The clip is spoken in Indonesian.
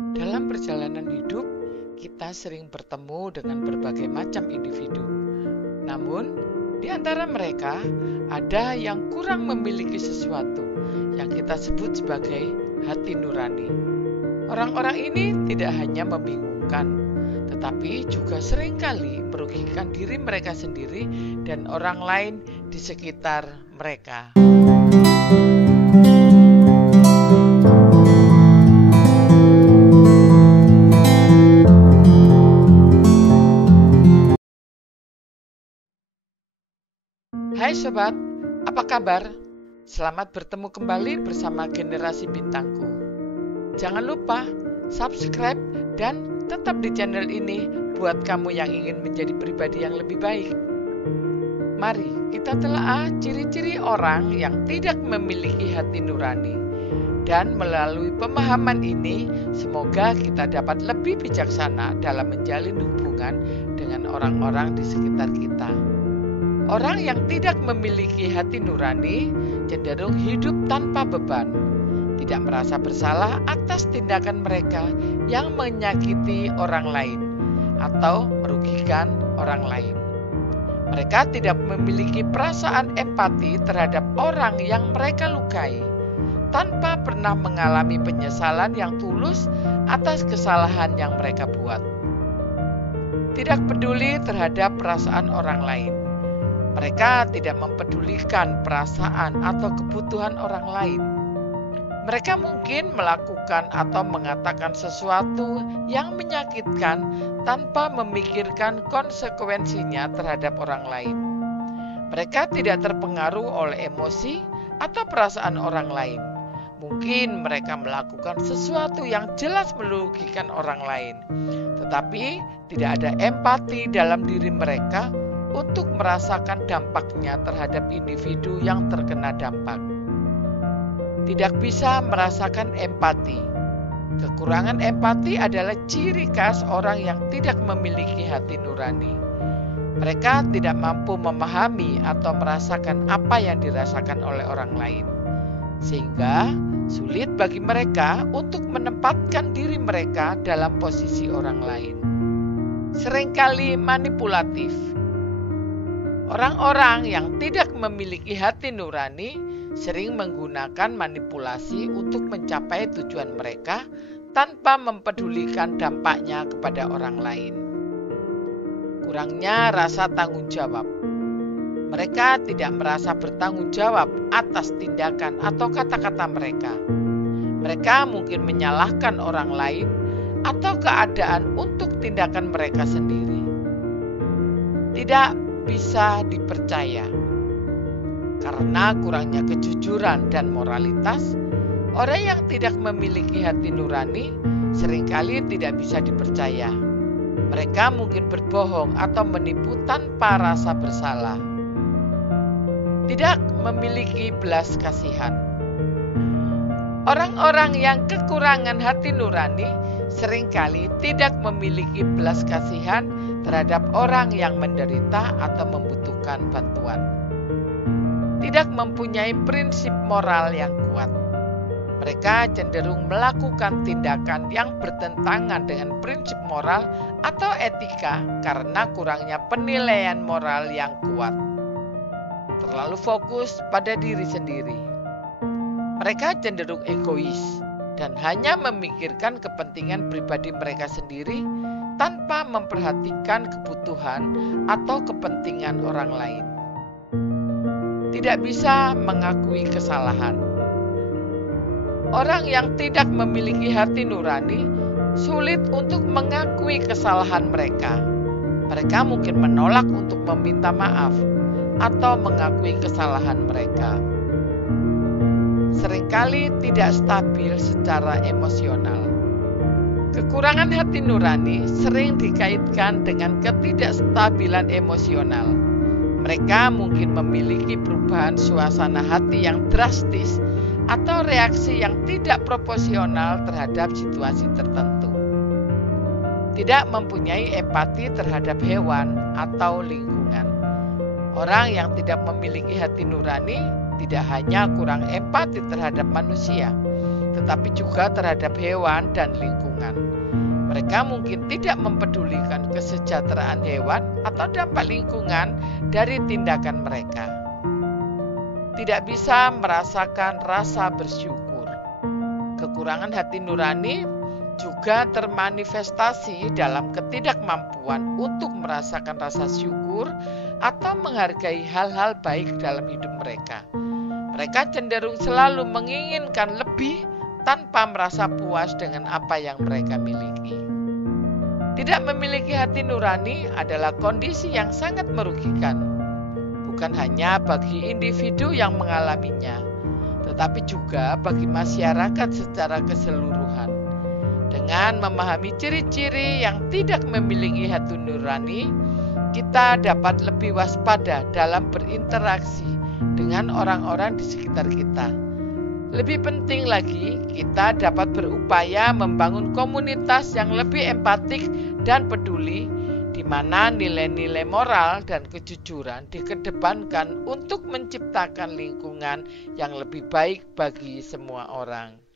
Dalam perjalanan hidup, kita sering bertemu dengan berbagai macam individu. Namun, di antara mereka ada yang kurang memiliki sesuatu yang kita sebut sebagai hati nurani. Orang-orang ini tidak hanya membingungkan, tetapi juga seringkali merugikan diri mereka sendiri dan orang lain di sekitar mereka. Hai sobat, apa kabar? Selamat bertemu kembali bersama Generasi Bintangku. Jangan lupa subscribe dan tetap di channel ini buat kamu yang ingin menjadi pribadi yang lebih baik. Mari kita telaah ciri-ciri orang yang tidak memiliki hati nurani. Dan melalui pemahaman ini, semoga kita dapat lebih bijaksana dalam menjalin hubungan dengan orang-orang di sekitar kita. Orang yang tidak memiliki hati nurani cenderung hidup tanpa beban, tidak merasa bersalah atas tindakan mereka yang menyakiti orang lain atau merugikan orang lain. Mereka tidak memiliki perasaan empati terhadap orang yang mereka lukai, tanpa pernah mengalami penyesalan yang tulus atas kesalahan yang mereka buat. Tidak peduli terhadap perasaan orang lain. Mereka tidak mempedulikan perasaan atau kebutuhan orang lain. Mereka mungkin melakukan atau mengatakan sesuatu yang menyakitkan tanpa memikirkan konsekuensinya terhadap orang lain. Mereka tidak terpengaruh oleh emosi atau perasaan orang lain. Mungkin mereka melakukan sesuatu yang jelas merugikan orang lain, tetapi tidak ada empati dalam diri mereka untuk merasakan dampaknya terhadap individu yang terkena dampak. Tidak bisa merasakan empati. Kekurangan empati adalah ciri khas orang yang tidak memiliki hati nurani. Mereka tidak mampu memahami atau merasakan apa yang dirasakan oleh orang lain, sehingga sulit bagi mereka untuk menempatkan diri mereka dalam posisi orang lain. Seringkali manipulatif. Orang-orang yang tidak memiliki hati nurani sering menggunakan manipulasi untuk mencapai tujuan mereka tanpa mempedulikan dampaknya kepada orang lain. Kurangnya rasa tanggung jawab. Mereka tidak merasa bertanggung jawab atas tindakan atau kata-kata mereka. Mereka mungkin menyalahkan orang lain atau keadaan untuk tindakan mereka sendiri. Tidak bisa dipercaya. Karena kurangnya kejujuran dan moralitas, orang yang tidak memiliki hati nurani seringkali tidak bisa dipercaya. Mereka mungkin berbohong atau menipu tanpa rasa bersalah. Tidak memiliki belas kasihan. Orang-orang yang kekurangan hati nurani seringkali tidak memiliki belas kasihan terhadap orang yang menderita atau membutuhkan bantuan. Tidak mempunyai prinsip moral yang kuat. Mereka cenderung melakukan tindakan yang bertentangan dengan prinsip moral atau etika karena kurangnya penilaian moral yang kuat. Terlalu fokus pada diri sendiri. Mereka cenderung egois dan hanya memikirkan kepentingan pribadi mereka sendiri tanpa memperhatikan kebutuhan atau kepentingan orang lain. Tidak bisa mengakui kesalahan. Orang yang tidak memiliki hati nurani sulit untuk mengakui kesalahan mereka. Mereka mungkin menolak untuk meminta maaf atau mengakui kesalahan mereka. Seringkali tidak stabil secara emosional. Kekurangan hati nurani sering dikaitkan dengan ketidakstabilan emosional. Mereka mungkin memiliki perubahan suasana hati yang drastis atau reaksi yang tidak proporsional terhadap situasi tertentu. Tidak mempunyai empati terhadap hewan atau lingkungan. Orang yang tidak memiliki hati nurani tidak hanya kurang empati terhadap manusia, tetapi juga terhadap hewan dan lingkungan. Mereka mungkin tidak mempedulikan kesejahteraan hewan atau dampak lingkungan dari tindakan mereka. Tidak bisa merasakan rasa bersyukur. Kekurangan hati nurani juga termanifestasi dalam ketidakmampuan untuk merasakan rasa syukur atau menghargai hal-hal baik dalam hidup mereka. Mereka cenderung selalu menginginkan lebih tanpa merasa puas dengan apa yang mereka miliki. Tidak memiliki hati nurani adalah kondisi yang sangat merugikan, bukan hanya bagi individu yang mengalaminya, tetapi juga bagi masyarakat secara keseluruhan. Dengan memahami ciri-ciri yang tidak memiliki hati nurani, kita dapat lebih waspada dalam berinteraksi dengan orang-orang di sekitar kita. Lebih penting lagi, kita dapat berupaya membangun komunitas yang lebih empatik dan peduli, di mana nilai-nilai moral dan kejujuran dikedepankan untuk menciptakan lingkungan yang lebih baik bagi semua orang.